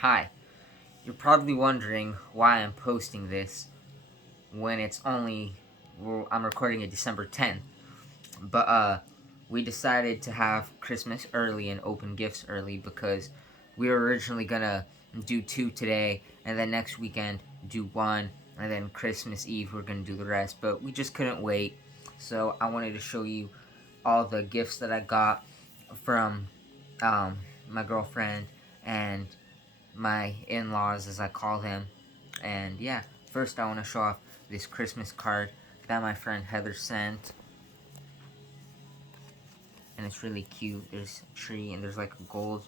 Hi, you're probably wondering why I'm posting this when it's only, well, I'm recording it December 10th. But, we decided to have Christmas early and open gifts early because we were originally gonna do two today, and then next weekend do one, and then Christmas Eve we're gonna do the rest. But we just couldn't wait, so I wanted to show you all the gifts that I got from my girlfriend and my in-laws, as I call them. And yeah, first I want to show off this Christmas card that my friend Heather sent, and it's really cute. There's a tree and there's like a gold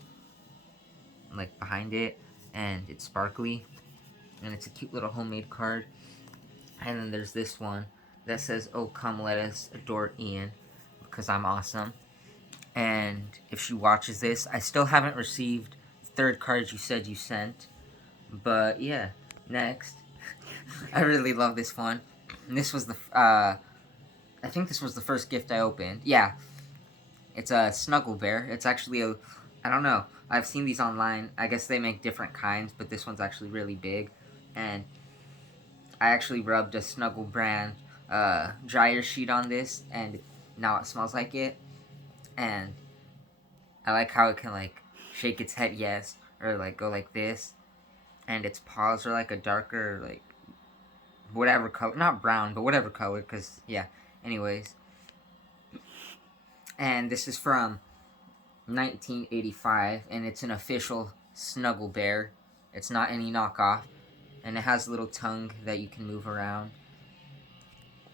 like behind it, and it's sparkly, and it's a cute little homemade card. And then there's this one that says, "Oh, come let us adore Ian because I'm awesome." And if she watches this, I still haven't received the third card you said you sent. But yeah, next, I really love this one. And this was the I think this was the first gift I opened. Yeah, it's a Snuggle Bear. It's actually a, I don't know. I've seen these online. I guess they make different kinds, but this one's actually really big. And I actually rubbed a Snuggle brand dryer sheet on this, and now it smells like it. And I like how it can like shake its head yes, or like go like this, and its paws are like a darker like whatever color, not brown, but whatever color. Cause yeah. Anyways, and this is from 1985, and it's an official Snuggle Bear. It's not any knockoff, and it has a little tongue that you can move around,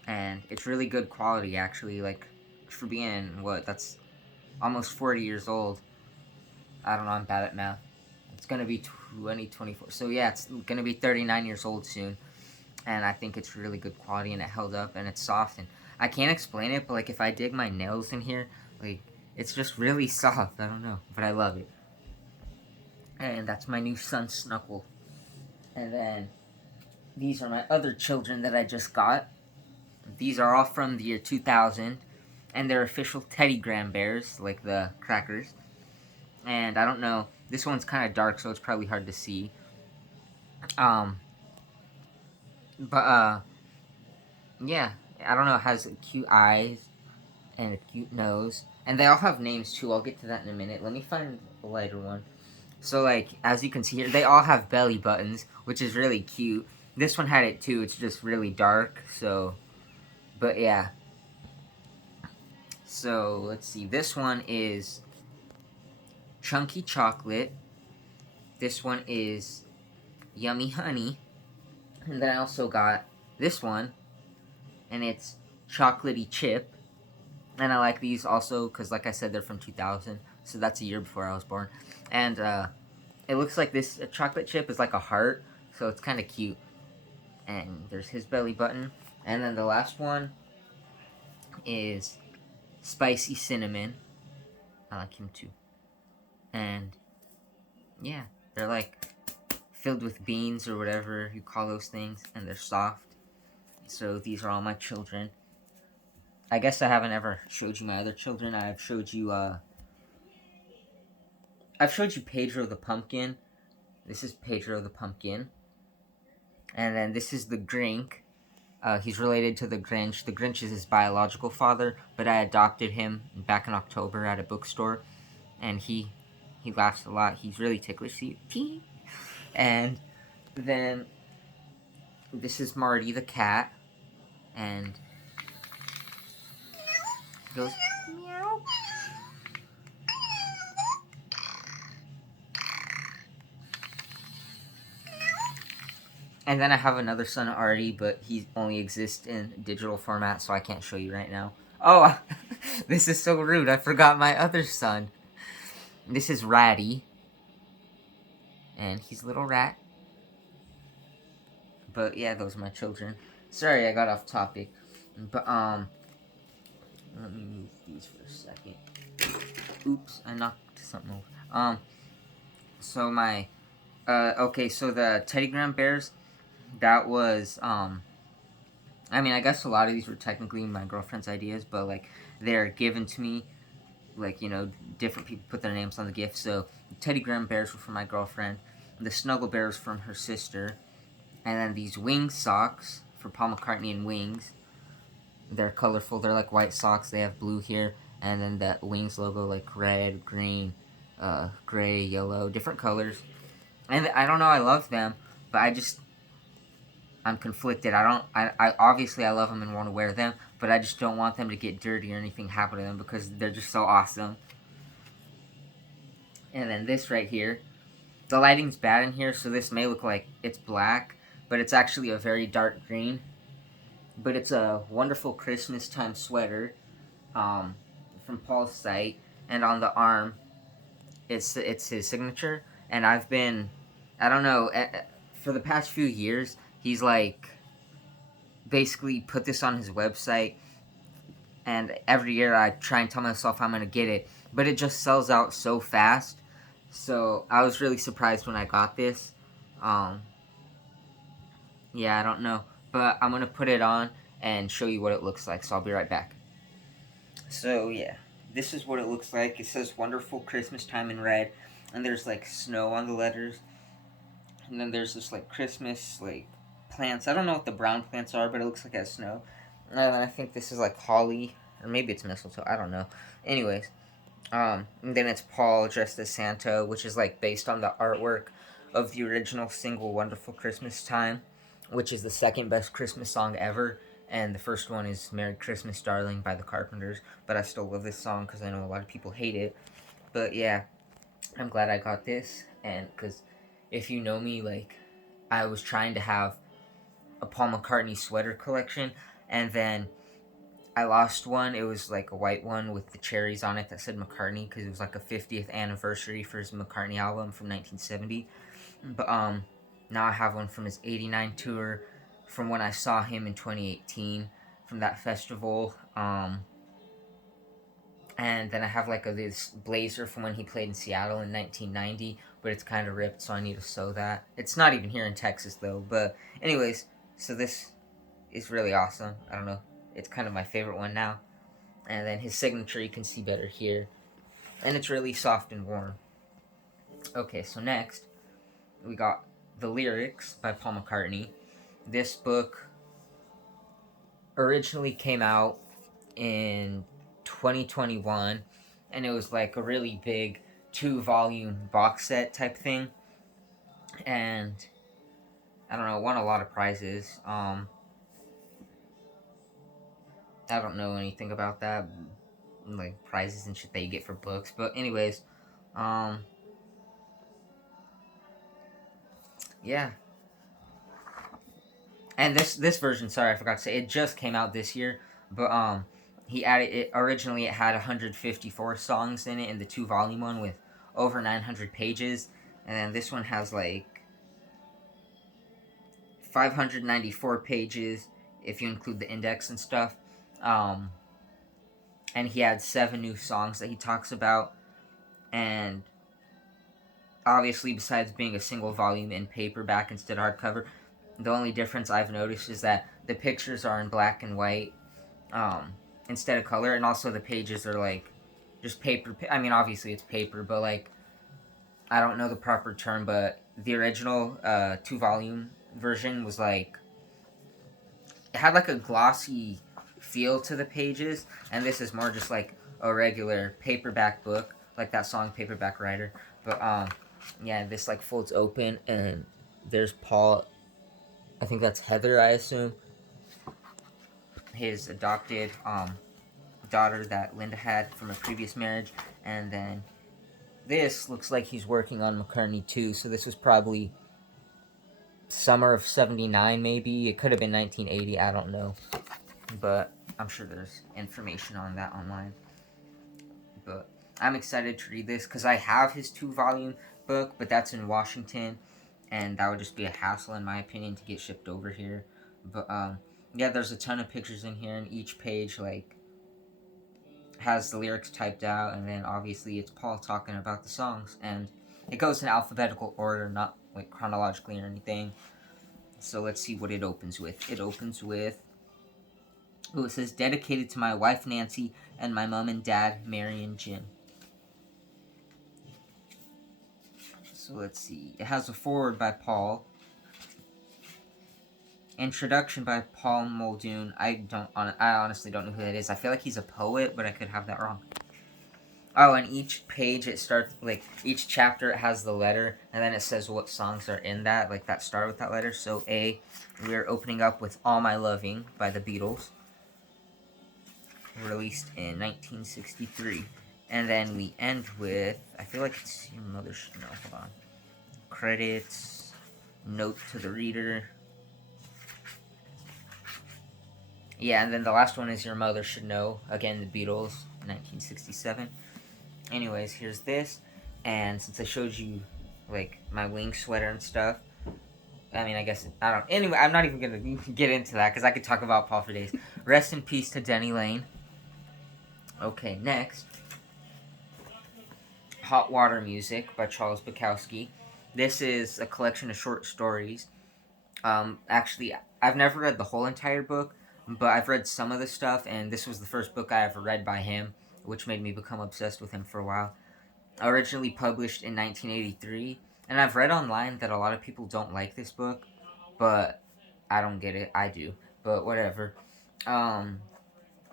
and it's really good quality actually. Like for being what that's almost 40 years old. I don't know. I'm bad at math. It's gonna be 2024. So yeah, it's gonna be 39 years old soon, and I think it's really good quality, and it held up, and it's soft, and I can't explain it, but like if I dig my nails in here, like it's just really soft. I don't know, but I love it. And that's my new son Snuckle. And then these are my other children that I just got. These are all from the year 2000, and they're official Teddy Graham bears, like the crackers. And I don't know, this one's kind of dark, so it's probably hard to see. Um, but yeah, I don't know. It has cute eyes and a cute nose, and they all have names too. I'll get to that in a minute. Let me find a lighter one. So like as you can see here, they all have belly buttons, which is really cute. This one had it too. It's just really dark. So, but yeah. So let's see. This one is chunky chocolate. This one is yummy honey. And then I also got this one, and it's chocolatey chip. And I like these also because, like I said, they're from 2000. So that's a year before I was born. And it looks like this chocolate chip is like a heart. So it's kind of cute. And there's his belly button. And then the last one is spicy cinnamon. I like him too. And yeah, they're like filled with beans or whatever you call those things, and they're soft. So these are all my children. I guess I haven't ever showed you my other children. I've showed you Pedro the pumpkin. This is Pedro the pumpkin. And then this is the Grink. He's related to the Grinch. The Grinch is his biological father, but I adopted him back in October at a bookstore, and he laughs a lot. He's really ticklish. And then this is Marty the cat, and he goes meow. And then I have another son, Artie, but he only exists in digital format, so I can't show you right now. Oh, this is so rude. I forgot my other son. This is Ratty, and he's a little rat. But yeah, those are my children. Sorry, I got off topic. But let me move these for a second. Oops, I knocked something over. So my okay, so the Teddy Graham bears, that was I mean, I guess a lot of these were technically my girlfriend's ideas, but like they're given to me, like, you know, different people put their names on the gift. So Teddy Graham bears were for my girlfriend, The Snuggle Bears from her sister. And then these Wings socks for Paul McCartney and Wings. They're colorful. They're like white socks. They have blue here. And then that Wings logo, like red, green, gray, yellow, different colors. And I don't know, I love them, but I'm conflicted. I obviously I love them and want to wear them, but I just don't want them to get dirty or anything happen to them because they're just so awesome. And then this right here, the lighting's bad in here, so this may look like it's black, but it's actually a very dark green. But it's a wonderful Christmas time sweater from Paul's site, and on the arm, it's his signature. And I don't know, for the past few years, he's like basically put this on his website, and every year I try and tell myself I'm gonna get it, but it just sells out so fast. So I was really surprised when I got this. Yeah, I don't know, but I'm gonna put it on and show you what it looks like. So I'll be right back. So yeah, this is what it looks like. It says "Wonderful Christmas Time" in red, and there's like snow on the letters, and then there's this like Christmas like plants. I don't know what the brown plants are, but it looks like it has snow. And then I think this is like holly, or maybe it's mistletoe. I don't know. Anyways, and then it's Paul dressed as Santa, which is like based on the artwork of the original single "Wonderful Christmas Time," which is the second best Christmas song ever. And the first one is "Merry Christmas, Darling" by the Carpenters. But I still love this song because I know a lot of people hate it. But yeah, I'm glad I got this. And because if you know me, like, I was trying to have a Paul McCartney sweater collection, and then I lost one. It was like a white one with the cherries on it that said McCartney because it was like a 50th anniversary for his McCartney album from 1970. But now I have one from his 89 tour, from when I saw him in 2018 from that festival. And then I have like this blazer from when he played in Seattle in 1990, but it's kind of ripped, so I need to sew that. It's not even here in Texas though. But anyways, so this is really awesome. I don't know. It's kind of my favorite one now. And then his signature you can see better here. And it's really soft and warm. Okay, so next we got The Lyrics by Paul McCartney. This book originally came out in 2021, and it was like a really big 2-volume box set type thing. And I don't know, it won a lot of prizes. I don't know anything about that, like prizes and shit that you get for books. But anyways, yeah. And this version, sorry, I forgot to say, it just came out this year. But he added it. Originally, it had 154 songs in it in the 2-volume one with over 900 pages, and then this one has like 594 pages if you include the index and stuff. And he had 7 new songs that he talks about, and obviously, besides being a single volume in paperback instead of hardcover, the only difference I've noticed is that the pictures are in black and white instead of color, and also the pages are like just paper. I mean, obviously it's paper, but like I don't know the proper term, but the original 2-volume version was like it had like a glossy feel to the pages, and this is more just like a regular paperback book, like that song "Paperback Writer." But yeah, this like folds open, and there's Paul. I think that's Heather, I assume. His adopted daughter that Linda had from a previous marriage. And then this looks like he's working on McCartney 2. So this was probably summer of 79 maybe. It could have been 1980. I don't know. But I'm sure there's information on that online. But I'm excited to read this because I have his 2-volume book, but that's in Washington. And that would just be a hassle, in my opinion, to get shipped over here. But yeah, there's a ton of pictures in here, and each page like has the lyrics typed out, and then obviously it's Paul talking about the songs, and it goes in alphabetical order, not like chronologically or anything. So let's see what it opens with. It opens with, it says, "Dedicated to my wife Nancy and my mom and dad Mary and Jim." So let's see. It has a foreword by Paul. Introduction by Paul Muldoon. I honestly don't know who that is. I feel like he's a poet, but I could have that wrong. Oh, and each page it starts, like, each chapter it has the letter, and then it says what songs are in that, like, that start with that letter. So A, we're opening up with All My Loving by the Beatles, released in 1963. And then we end with, I feel like it's Your Mother Should Know. Hold on. Credits, note to the reader. Yeah, and then the last one is Your Mother Should Know. Again, the Beatles, 1967. Anyways, here's this. And since I showed you, like, my wing sweater and stuff, I mean, I guess, I don't, anyway, I'm not even going to get into that, because I could talk about Paul for days. Rest in peace to Denny Lane. Okay, next. Hot Water Music by Charles Bukowski. This is a collection of short stories. Actually, I've never read the whole entire book, but I've read some of the stuff, and this was the first book I ever read by him, which made me become obsessed with him for a while. Originally published in 1983, and I've read online that a lot of people don't like this book, but I don't get it. I do, but whatever.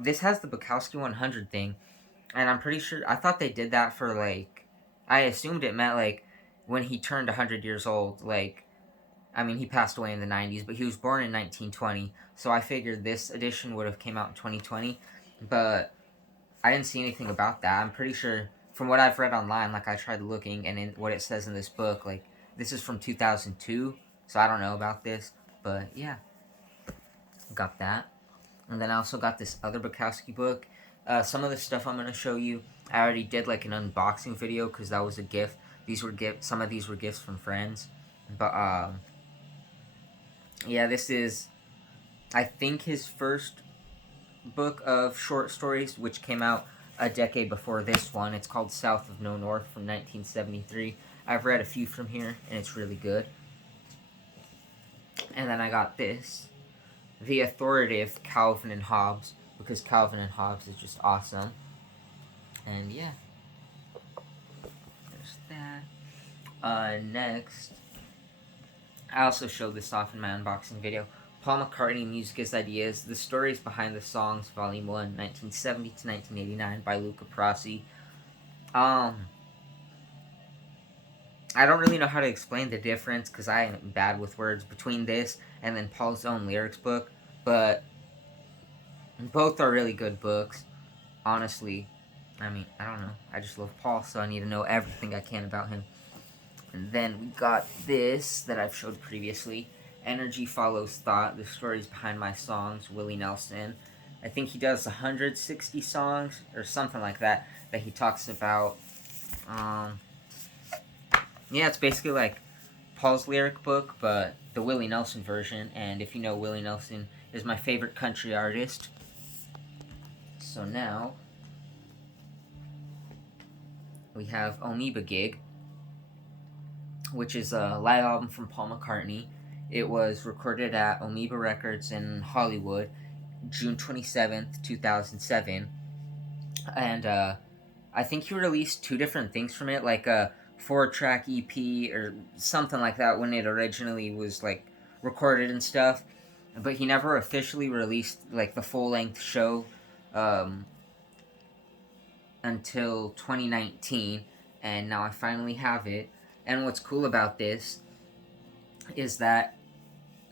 This has the Bukowski 100 thing, and I'm pretty sure, I thought they did that for, like, I assumed it meant, like, when he turned 100 years old, like, I mean, he passed away in the 90s, but he was born in 1920, so I figured this edition would have came out in 2020, but I didn't see anything about that. I'm pretty sure, from what I've read online, like, I tried looking, and in what it says in this book, like, this is from 2002, so I don't know about this, but yeah, got that. And then I also got this other Bukowski book. Some of the stuff I'm going to show you, I already did, like, an unboxing video, because that was a gift. Some of these were gifts from friends, but, yeah, this is, I think, his first book of short stories, which came out a decade before this one. It's called South of No North from 1973. I've read a few from here, and it's really good. And then I got this, The Authoritative Calvin and Hobbes, because Calvin and Hobbes is just awesome. And yeah, there's that. Next, I also showed this off in my unboxing video. Paul McCartney, Music as Ideas, The Stories Behind the Songs, Volume 1, 1970 to 1989, by Luca Prosi. I don't really know how to explain the difference, because I am bad with words, between this and then Paul's own lyrics book, but both are really good books, honestly. I mean, I don't know, I just love Paul, so I need to know everything I can about him. And then we got this that I've showed previously, Energy Follows Thought, The Stories Behind My Songs, Willie Nelson. I think he does 160 songs, or something like that he talks about. Yeah, it's basically like Paul's lyric book, but the Willie Nelson version, and if you know, Willie Nelson is my favorite country artist. So now, we have Amoeba Gig, which is a live album from Paul McCartney. It was recorded at Amoeba Records in Hollywood, June 27th, 2007. And I think he released 2 different things from it, like a 4-track EP or something like that when it originally was, like, recorded and stuff. But he never officially released, like, the full-length show until 2019. And now I finally have it. And what's cool about this is that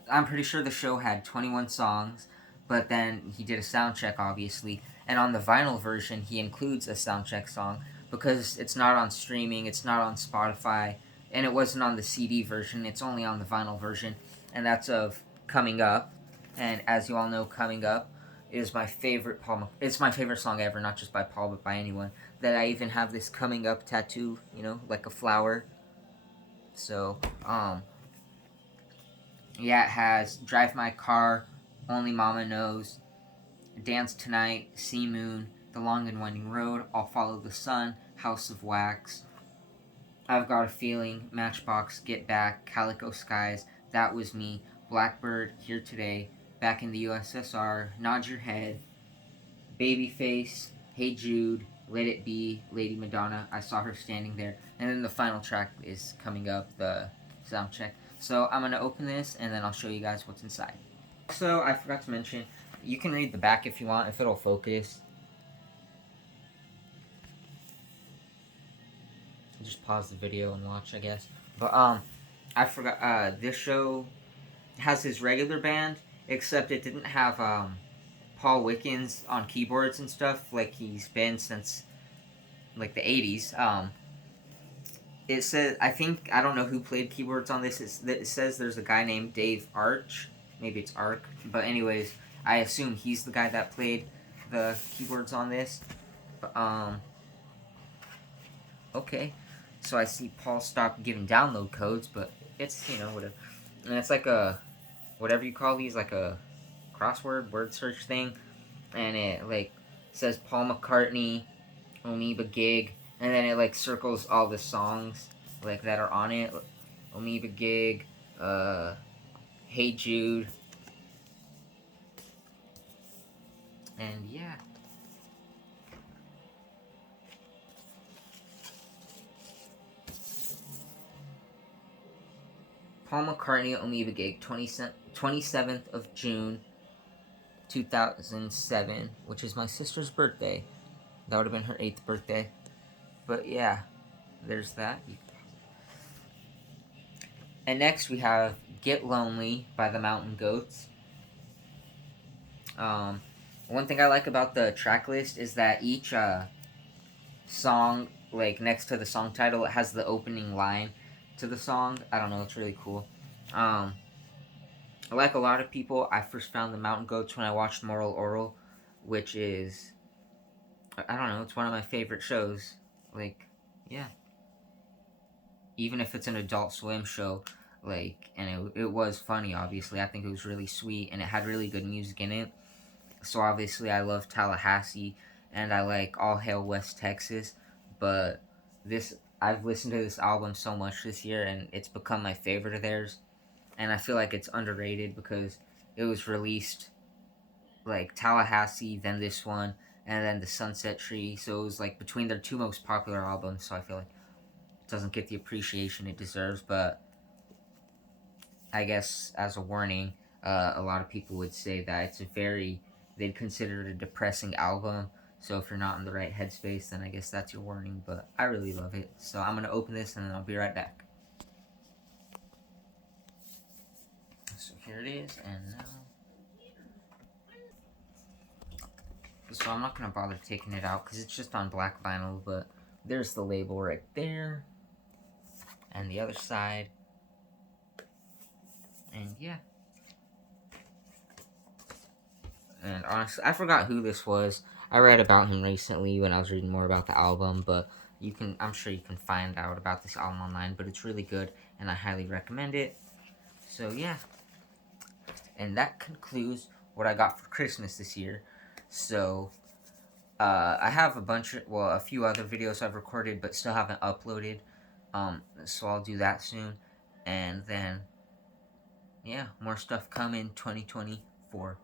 I'm pretty sure the show had 21 songs, but then he did a sound check, obviously. And on the vinyl version, he includes a sound check song, because it's not on streaming, it's not on Spotify, and it wasn't on the CD version, it's only on the vinyl version, and that's of Coming Up. And as you all know, Coming Up is my favorite it's my favorite song ever, not just by Paul, but by anyone. That I even have this Coming Up tattoo, you know, like a flower. So, yeah, it has Drive My Car, Only Mama Knows, Dance Tonight, Sea Moon, The Long and Winding Road, I'll Follow the Sun, House of Wax, I've Got a Feeling, Matchbox, Get Back, Calico Skies, That Was Me, Blackbird, Here Today, Back in the USSR, Nod Your Head, Babyface, Hey Jude, Let It Be, Lady Madonna. I saw her standing there. And then the final track is coming up, the sound check. So I'm going to open this and then I'll show you guys what's inside. So I forgot to mention, you can read the back if you want, if it'll focus. Just pause the video and watch, I guess. But I forgot, this show has his regular band, except it didn't have Paul Wickens on keyboards and stuff like he's been since like the 80s. It says, I don't know who played keyboards on this. It says there's a guy named Dave Arch. Maybe it's Ark. But anyways, I assume he's the guy that played the keyboards on this. But, okay. So I see Paul stopped giving download codes, but it's, whatever. And it's like a, whatever you call these, like a crossword, word search thing. And it, like, says Paul McCartney, Amoeba Gig, and then it, like, circles all the songs, like, that are on it. Amoeba Gig, Hey Jude, and yeah. Paul McCartney, Amoeba Gig, 27th of June, 2007, which is my sister's birthday. That would have been her 8th birthday. But yeah, there's that. And next we have Get Lonely by the Mountain Goats. One thing I like about the track list is that each song, like next to the song title, it has the opening line to the song. I don't know, it's really cool. Like a lot of people, I first found the Mountain Goats when I watched Moral Orel, which is, I don't know, it's one of my favorite shows. Like, yeah. Even if it's an Adult Swim show, like, and it was funny, obviously. I think it was really sweet, and it had really good music in it. So obviously I love Tallahassee, and I like All Hail West Texas, but I've listened to this album so much this year, and it's become my favorite of theirs. And I feel like it's underrated because it was released like Tallahassee, then this one, and then the Sunset Tree. So it was like between their two most popular albums. So I feel like it doesn't get the appreciation it deserves. But I guess as a warning, a lot of people would say that they'd consider it a depressing album. So if you're not in the right headspace, then I guess that's your warning. But I really love it. So I'm gonna open this and then I'll be right back. So here it is, and now. So I'm not going to bother taking it out because it's just on black vinyl, but there's the label right there. And the other side. And yeah. And honestly, I forgot who this was. I read about him recently when I was reading more about the album, but I'm sure you can find out about this album online, but it's really good and I highly recommend it. So yeah. And that concludes what I got for Christmas this year. So I have a few other videos I've recorded but still haven't uploaded. So I'll do that soon. And then, yeah, more stuff coming 2024.